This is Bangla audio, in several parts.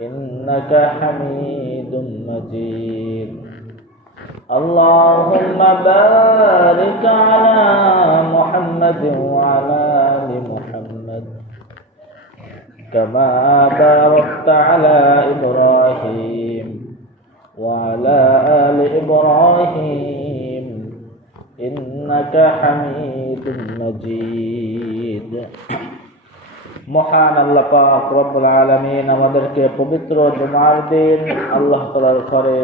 إنك حميد مجيد اللهم بارك على محمد وعلى آل محمد كما باركت على إبراهيم وعلى آل إبراهيم إنك حميد مجيد মহান আল্লাহ পাক রব্বুল আলামিন আমাদেরকে পবিত্র জুমার দিন আল্লাহ তাআলার ঘরে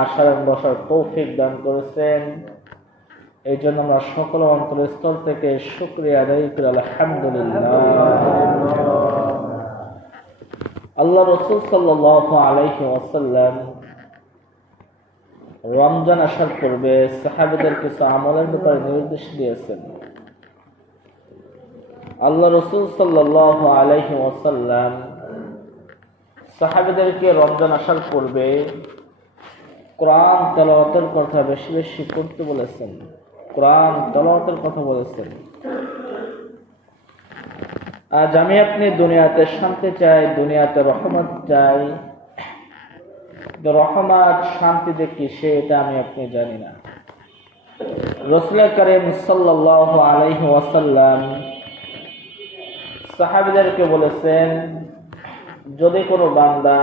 আসার বসার তৌফিক দান করেছেন। এই জন্য আমরা সকল অন্তরের স্থল থেকে শুকরিয়া আদায় করি আলহামদুলিল্লাহ। আল্লাহ রাসূল সাল্লাল্লাহু আলাইহি ওয়াসাল্লাম রমজান আসার পূর্বে সাহাবীদের কিছু আমলের ব্যাপারে নির্দেশ দিয়েছেন। আল্লাহ রাসূল সাল্লাল্লাহু আলাইহি ওয়াসাল্লাম সাহাবীদেরকে রমজান আসার পূর্বে কোরআন তেলাওয়াতের কথা বেশি বেশি করতে বলেছেন। কোরআন তেলাওয়াতের কথা বলেছেন। আজ আমি আপনি দুনিয়াতে শান্তি চাই, দুনিয়াতে রহমত চাই। রহমত শান্তি যে কি সেটা আমি আপনি জানি না। রাসূল করিম সাল্লাল্লাহু আলাইহি ওয়াসাল্লাম সাহাবীদেরকে বলেছেন, যদি কোনো বান্দা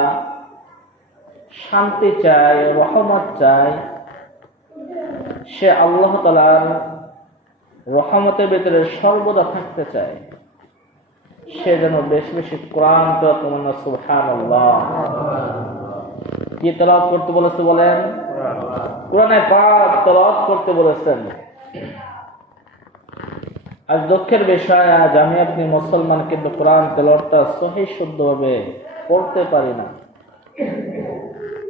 শান্তি চায়, রহমত চায়, সে আল্লাহ তাআলার রহমতের ভিতরে সর্বদা থাকতে চায়, সে যেন বেশি বেশি কোরআন তেলাওয়াত করে সুবহানাল্লাহ। কি তেলাওয়াত করতে বলেছে বলেন? কোরআনে পাক তেলাওয়াত করতে বলেছেন। আজ দুঃখের বিষয়, আজ আমি আপনি মুসলমান কিন্তু কোরআন তেলাওয়াতটা সহিহ শুদ্ধভাবে পড়তে পারি না।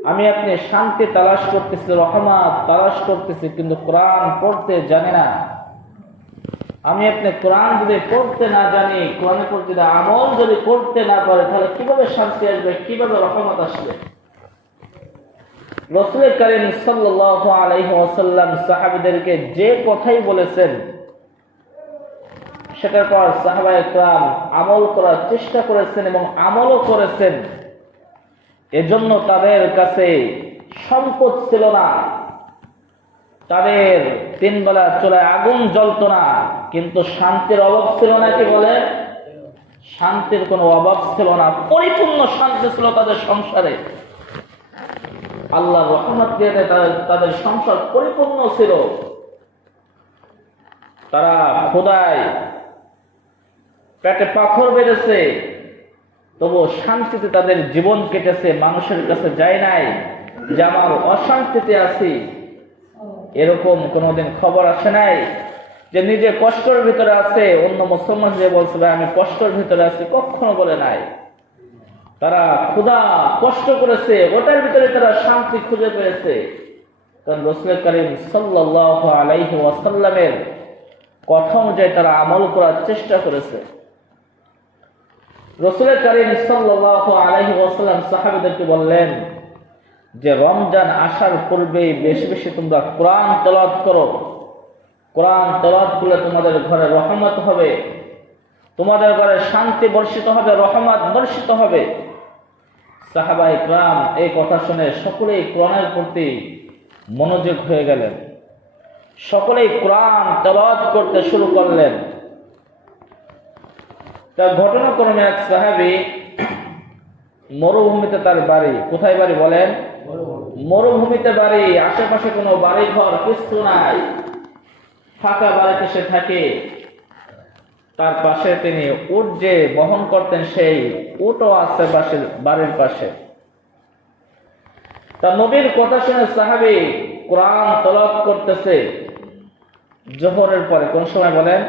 আমি আপনি শান্তি তালাশ করতেছি, রহমত তালাশ করতেছি, কিন্তু কোরআন পড়তে জানি না। আমি আপনি কোরআন যদি পড়তে না জানি, কোরআনের উপর যদি আমল যদি করতে না পারে, তাহলে কিভাবে শান্তি আসবে, কিভাবে রহমত আসবে? রাসূল করিম সাল্লাল্লাহু আলাইহি ওয়াসাল্লাম সাহাবীদেরকে যে কথাই বলেছেন, সেটার পর সাহাবায়ে কেরাম আমল করার চেষ্টা করেছেন এবং আমলও করেছেন। এজন্য তাদের কাছে সম্পদ ছিল না, তাদের তিন বেলা চুলায় আগুন জ্বলত না, কিন্তু শান্তির অভাব ছিল না। কি বলে? শান্তির কোনো অভাব ছিল না, পরিপূর্ণ শান্তি ছিল তাদের সংসারে। আল্লাহর রহমত দিয়ে তাদের সংসার পরিপূর্ণ ছিল। তারা খোদায় পেটে পাথর বেড়েছে, তবুও শান্তিতে তাদের জীবন কেটেছে। মানুষের কাছে যায় নাই যে আমার অশান্তিতে আছি, এরকম কোনোদিন খবর আসে নাই। যে নিজে কষ্টের ভিতরে আছে, অন্য মুসলমান যে বলছে ভাই আমি কষ্টের ভিতরে আছি, কখনো বলে নাই। তারা ক্ষুধা কষ্ট করেছে, ওটার ভিতরে তারা শান্তি খুঁজে পেয়েছে। কারণ রাসূল করিম সাল্লাল্লাহু আলাইহি ওয়াসাল্লামের কথা অনুযায়ী তারা আমল করার চেষ্টা করেছে। রাসূল করিম সাল্লাল্লাহু আলাইহি ওয়াসাল্লাম সাহাবীদেরকে বললেন যে রমজান আসার পূর্বেই বেশি বেশি তোমরা কোরআন তেলাওয়াত করো। কোরআন তেলাওয়াত করলে তোমাদের ঘরে রহমত হবে, তোমাদের ঘরে শান্তি বর্ষিত হবে, রহমত বর্ষিত হবে। সাহাবায়ে কেরাম এই কথা শুনে সকলেই কোরআনের প্রতি মনোযোগ হয়ে গেলেন, সকলেই কোরআন তেলাওয়াত করতে শুরু করলেন। তার ঘটনাক্রমে এক সাহাবী মরুভূমিতে তার বাড়ি। কোথায় বাড়ি বলেন? মরুভূমিতে বাড়ি, আশেপাশে কোনো বাড়ি ঘর কিছু নাই, ফাঁকা বাড়িতে সে থাকে। তার পাশে তিনি উট যে বহন করতেন, সেই উটও আছে বাড়ির পাশে। তার নবীর কথা শুনে সাহাবী কোরআন তেলাওয়াত করতেছে জোহরের পরে। কোন সময় বলেন?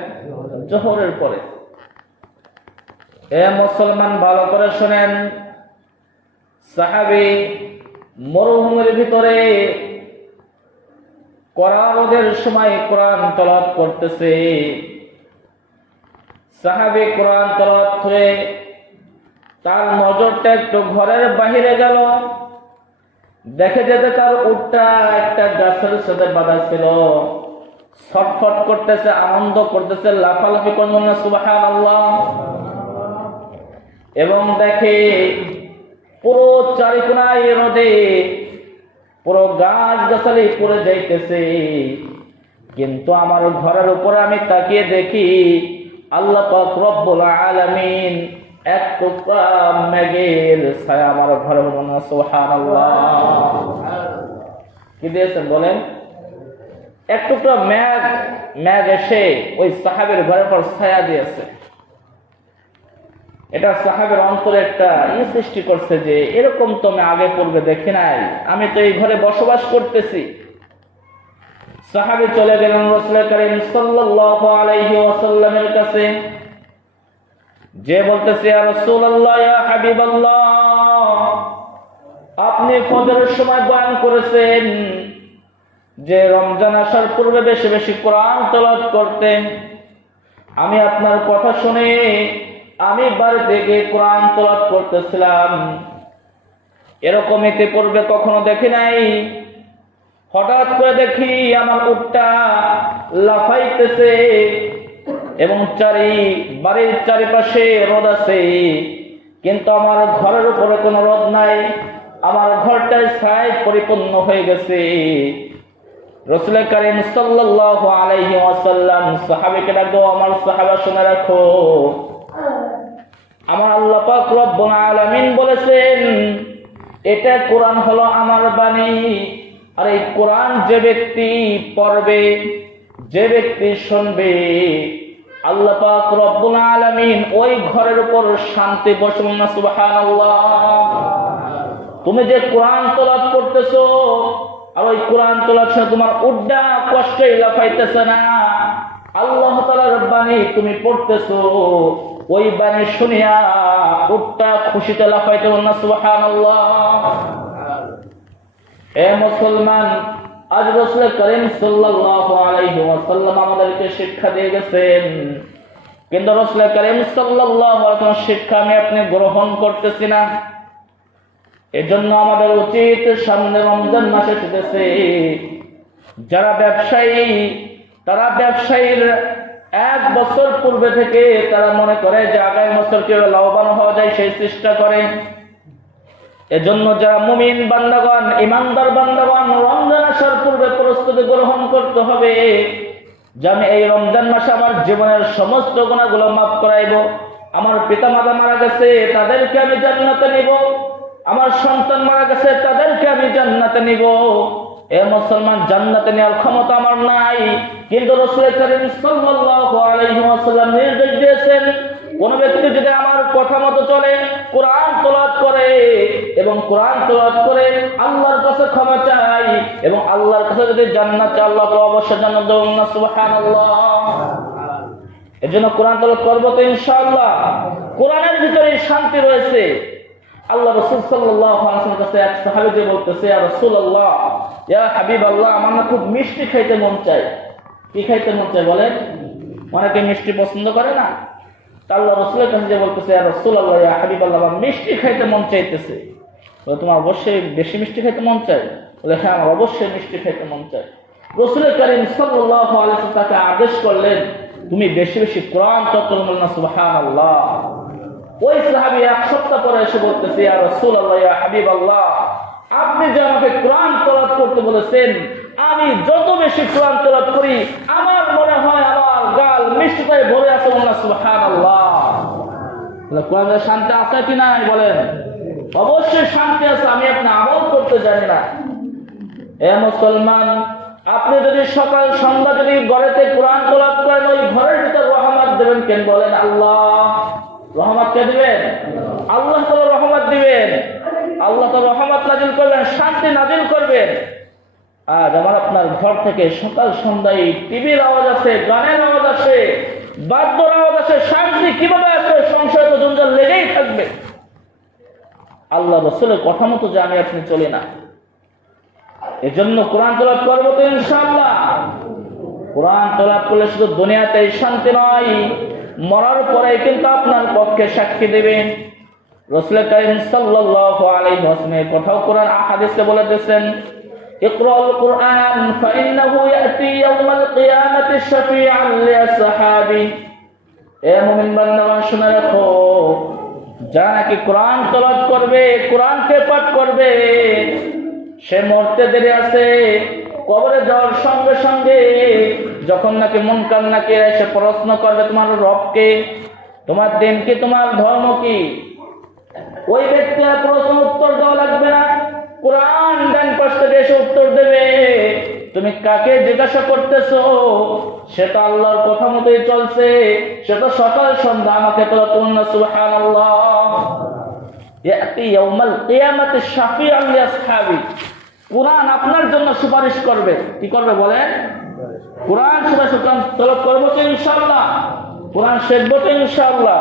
জোহরের পরে। এ মুসলমান ভালো করে শুনেন, সাহাবী মরুভূমির ভিতরে কড়া রোদের সময় কোরআন তেলাওয়াত করতেছে। সাহাবী কোরআন তেলাওয়াত হয়ে তার নজরটা একটু ঘরের বাহিরে গেল, দেখে যেতে তার উটটা একটা গাছের সাথে বাঁধা ছিল, ছটফট করতেছে, আনন্দ করতেছে, লাফালাফি করলেন না সুবহানাল্লাহ। এবং দেখে পুরো চারিকোনায় রোদে পুরো গাছ গাছালি পড়ে যাইতেছে, কিন্তু আমার ঘরের উপরে আমি তাকিয়ে দেখি আল্লাহ পাক রব্বুল আলামিন এক টুকরা মেঘের ছায়া আমার ঘরের মনে। সুবহানাল্লাহ। কি দিয়েছেন বলেন? এক টুকরা মেঘ এসে ওই সাহাবের ঘরের পর ছায়া দিয়েছে। এটা সাহাবের অন্তরে একটা সৃষ্টি করছে যে এরকম তো আমি আগে পূর্বে দেখি নাই, আমি তো এই ঘরে বসবাস করতেছি। সাহাবী চলে গেলেন রাসূল করিম সাল্লাল্লাহু আলাইহি ওয়াসাল্লামের কাছে, যে বলতেছে, ইয়া রাসূলুল্লাহ, ইয়া হাবিবাল্লাহ, আপনি ফজরের সময় বয়ান করেছেন যে রমজান আসার পূর্বে বেশি বেশি কোরআন তেলাওয়াত করতে। আমি আপনার কথা শুনে আমি বাড়িতে গিয়ে কোরআন তেলাওয়াত করতেছিলাম, এরকম এতে পূর্বে কখনো দেখি নাই। হঠাৎ করে দেখি আমার উটটা লাফাইতেছে এবং বাড়ির চারিপাশে রোদ আছে, কিন্তু আমার ঘরের উপরে কোনো রোদ নাই, আমার ঘরটায় ছায়ায় পরিপূর্ণ হয়ে গেছে। রাসূল করিম সাল্লাল্লাহু আলাইহি ওয়াসাল্লাম সাহাবীকে ডাকো, আমার সাহাবা শুনে রাখো, আমার আল্লাহ পাক রব্বুল আলামিন বলেছেন এটা কোরআন হলো আমার বাণী, আর এই কোরআন যে ব্যক্তি পড়বে, যে ব্যক্তি শুনবে, আল্লাহ পাক রব্বুল আলামিন ওই ঘরের উপর শান্তি বসাবেন। না সুবহানাল্লাহ। তুমি যে কোরআন তেলাওয়াত করতেছো আর ওই কোরআন তেলাওয়াত শুনে তোমার উড্ডা কষ্টে লাফাইতেছে না, আল্লাহ তাআলার বাণী তুমি পড়তেছো, ওই বাণী শুনিয়া উটটা খুশিতে লাফাইতে। না সুবহানাল্লাহ। এ মুসলমান, আজ রাসূল করিম সাল্লাল্লাহু আলাইহি ওয়াসাল্লাম আমাদেরকে শিক্ষা দিয়ে গেছেন, কিন্তু রাসূল করিম সাল্লাল্লাহু আলাইহি ওয়াসাল্লাম শিক্ষা আমি আপনি গ্রহণ করতেছি না। এজন্য আমাদের উচিত, সামনে রমজান মাস এসেছে, যারা ব্যবসায়ী তারা ব্যবসায়ীর এক বছর পূর্বে থেকে তারা মনে করে যে আগামী বছর কিভাবে লাভবান হওয়া যায় সেই চেষ্টা করে। এজন্য যারা মুমিন বান্দাগণ, ইমানদার বান্দাগণ, রমজান আসার পূর্বে প্রস্তুতি গ্রহণ করতে হবে যে আমি এই রমজান মাসে আমার জীবনের সমস্ত গুনাহগুলো মাফ করাইব। আমার পিতা মাতা মারা গেছে, তাদেরকে আমি জান্নাতে নিব। আমার সন্তান মারা গেছে, তাদেরকে আমি জান্নাতে নিব। এ মুসলমান, জান্নাতে নেওয়ার ক্ষমতা আমার নাই, কিন্তু রাসূল করিম সাল্লাল্লাহু আলাইহি ওয়াসাল্লাম নির্দেশ দিয়েছেন কোন ব্যক্তি যদি আমার কথা মতো চলে, কোরআন তেলাওয়াত করে এবং কোরআন তেলাওয়াত করে আল্লাহর কাছে ক্ষমা চাই এবং আল্লাহর কাছে যদি জান্নাত চায়, আল্লাহ অবশ্যই জান্নাত দেবেন। না সুবহানাল্লাহ। এজন্য কোরআন তেলাওয়াত করব তো ইনশাআল্লাহ। কোরআনের ভিতরে শান্তি রয়েছে। আল্লাহ রাসূল সাল্লাল্লাহু আলাইহি ওয়াসাল্লামের কাছে এক সাহাবী যে বলতেছে, ইয়া রাসূলুল্লাহ, ইয়া হাবিবাল্লাহ, আমার না খুব মিষ্টি খাইতে মন চায়। কি খাইতে মন চায় বলেন? অনেকে মিষ্টি পছন্দ করে না। আল্লাহ রাসূলের কাছে যে বলতেছে, ইয়া রাসূলুল্লাহ, ইয়া হাবিবাল্লাহ, আমার মিষ্টি খাইতে মন চাইতেছে। বলে, তোমার অবশ্যই বেশি মিষ্টি খাইতে মন চায়? বলে, হ্যাঁ, আমার অবশ্যই মিষ্টি খাইতে মন চায়। রাসূল করিম সাল্লাল্লাহু আলাইহি ওয়াসাল্লাম তাকে আদেশ করলেন, তুমি বেশি বেশি কোরআন তেলাওয়াত করো। না সুবহানাল্লাহ। ওই সাহাবী এক সপ্তাহ পরে এসে বলতেছে, ইয়া রাসূলুল্লাহ, ইয়া হাবিবাল্লাহ, আপনি যে আমাকে কোরআন তেলাওয়াত করতে বলেছেন, আমি যত বেশি কোরআন তেলাওয়াত করি আমার মনে হয় আমার গাল মিষ্টিতে ভরে আছে। না সুবহানাল্লাহ। কোরআনে শান্তি আছে কি নাই বলেন? অবশ্যই শান্তি আছে, আমি আপনি আমল করতে জানি না। এ মুসলমান, আপনি যদি সকাল সন্ধ্যা যদি ঘরেতে কোরআন তেলাওয়াত করেন, ওই ঘরের ভিতর রহমত দেবেন কেন বলেন? আল্লাহ। রহমত কে দিবেন? আল্লাহ তাআলা রহমত দিবেন। আল্লাহ তাআলা রহমত নাজিল করবেন, শান্তি নাজিল করবেন। আজ আমার আপনার ঘর থেকে সকাল সন্ধ্যায় টিভির আওয়াজ আছে, গানের আওয়াজ আছে, বাদ্যর আওয়াজ আছে, শান্তি কিভাবে আসবে? সংশয় তো জঞ্জাল লেগেই থাকবে। আল্লাহ রাসূলের কথা মতো যে আমি আপনি চলি না। এজন্য কোরআন তেলাওয়াত করব তো ইনশাআল্লাহ। কোরআন তেলাওয়াত করলে শুধু দুনিয়াতেই শান্তি নয়, মরার পরে কিন্তু আপনার পক্ষে সাক্ষী দেবেন। রাসূল করিম সাল্লাল্লাহু আলাইহি ওয়াসাল্লাম কথাও কোরআন হাদিসে বলে দিয়েছেন, ইকরাউল কুরআন ফাইন্নাহু ইয়াতি ইয়াউমাল কিয়ামাতি শাফিআন লিআসহাবি। এ মুমিন বান্দাগণ শুনে রাখো, যারা নাকি কোরআন তেলাওয়াত করবে, কোরআনকে পাঠ করবে, সে মরতে দেরি আছে। কবরে যাওয়ার সঙ্গে সঙ্গে যখন নাকি মুনকার নাকির এসে প্রশ্ন করবে তোমার রবকে, তোমার দিন কি, তোমার ধর্ম কি, ওই ব্যক্তি আর প্রশ্ন উত্তর দেওয়া লাগবে না। কোরআন ডান পাশ থেকে এসে উত্তর দেবে। তুমি কাকে জিজ্ঞাসা করতেছো? সে তো আল্লাহর কথা মতোই চলছে, সে তো সকাল সন্ধ্যা আমাকে তো তোমরা সুবহানাল্লাহ। ইয়াতি ইয়াউমাল কিয়ামাতি শাফিআন লিআসহাবি। কোরআন আপনার জন্য সুপারিশ করবে। কি করবে বলেন? কোরআন সুপারিশ তলব করবো তো ইনশাআল্লাহ, কোরআন শিখবো তো ইনশাআল্লাহ।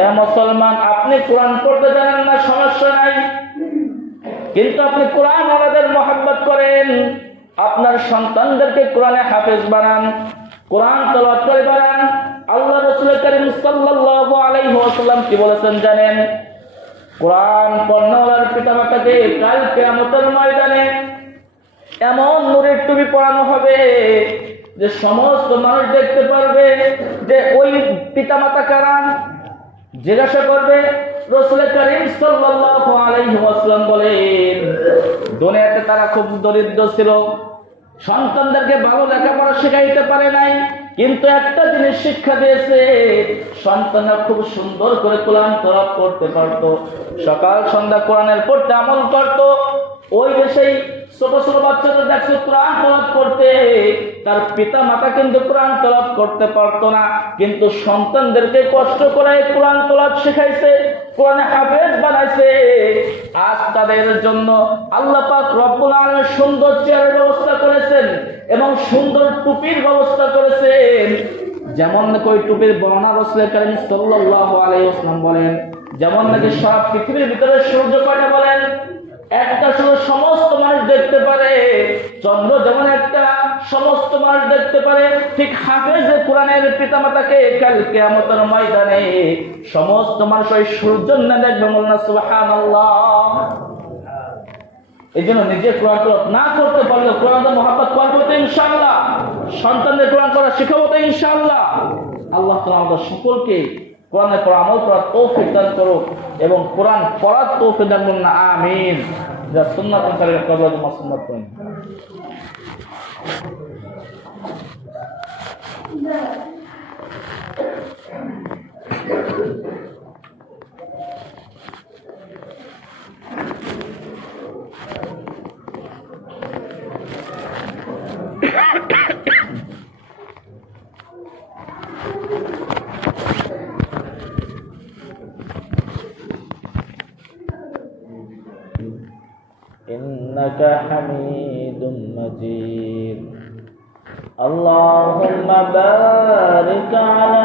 এ মুসলমান, আপনি কোরআন পড়তে জানেন না, সমস্যা নাই, কিন্তু আপনি কোরআন ওয়ালাদের মহব্বত করেন, আপনার সন্তানদেরকে কোরআনে হাফেজ বানান, কোরআন তেলাওয়াত করে বানান। আল্লাহ রাসূল কারীম সাল্লাল্লাহু আলাইহি ওয়াসাল্লাম কি বলেছেন জানেন? কোরআন পড়নেওয়ালার পিতামাতাকে কাল কিয়ামতের ময়দানে এমন নূরের টুপি পরানো হবে যে সমস্ত মানুষ দেখতে পারবে যে ওই পিতামাতা কারা। জিজ্ঞাসা করবে, রাসূল কারীম সাল্লাল্লাহু আলাইহি ওয়াসাল্লাম বলেন, দুনিয়াতে তারা খুব দরিদ্র ছিল, সন্তানদেরকে ভালো লেখাপড়া শেখাইতে পারে নাই, কিন্তু একটা জিনিস শিক্ষা দিয়েছে, সন্তানরা খুব সুন্দর করে কোরআন তেলাওয়াত করতে পারত, সকাল সন্ধ্যা কোরআনের পড়তে আমল করত। ওই দেশেই ছোট ছোট বাচ্চাদের দেখছো কোরআন তেলাওয়াত করতে, তার পিতা মাতা কিন্তু কোরআন তেলাওয়াত করতে পারতো না, কিন্তু সন্তানদেরকে কষ্ট করে কোরআন তেলাওয়াত শেখাইছে, কোরআনে হাফেজ বানাইছে। আজ তাদের জন্য আল্লাহ পাক রব্বুল আলামিন সুন্দর চেয়ারের ব্যবস্থা করেছেন এবং সুন্দর টুপির ব্যবস্থা করেছেন। যেমন নাকি ওই টুপির বর্ণনা রাসূল কারীম সাল্লাল্লাহু আলাইহি ওয়াসাল্লাম বলেন, যেমন নাকি সারা পৃথিবীর ভিতরে সূর্য কয়টা বলেন? একটা সূর্য সমস্ত মানুষ দেখতে পারে, চন্দ্র যেমন একটা সমস্ত মানুষ দেখতে পারে, ঠিক হাফেজ কোরআনের পিতামাতাকে কাল কিয়ামতের ময়দানে সমস্ত মানুষ ওই সূর্যের ন্যায় দেখবে। বলনা সুবহানাল্লাহ। এই জন্য নিজে কোরআন তেলাওয়াত না করতে পারলে কোরআনের মহব্বত করবো তো ইনশাআল্লাহ, সন্তানদের কোরআন পড়া শিখাবো তো ইনশাআল্লাহ। আল্লাহ তাআলা আমাদের সকলকে কোরআনের পর আমল করার তৌফিক দান করুক এবং কোরআন পড়ার তৌফিক দান করুন, আমিন। যা সুন্নাত অনুসারে কবুল করুন, সুন্নাত করুন। إنك حميد مجيد اللهم بارك على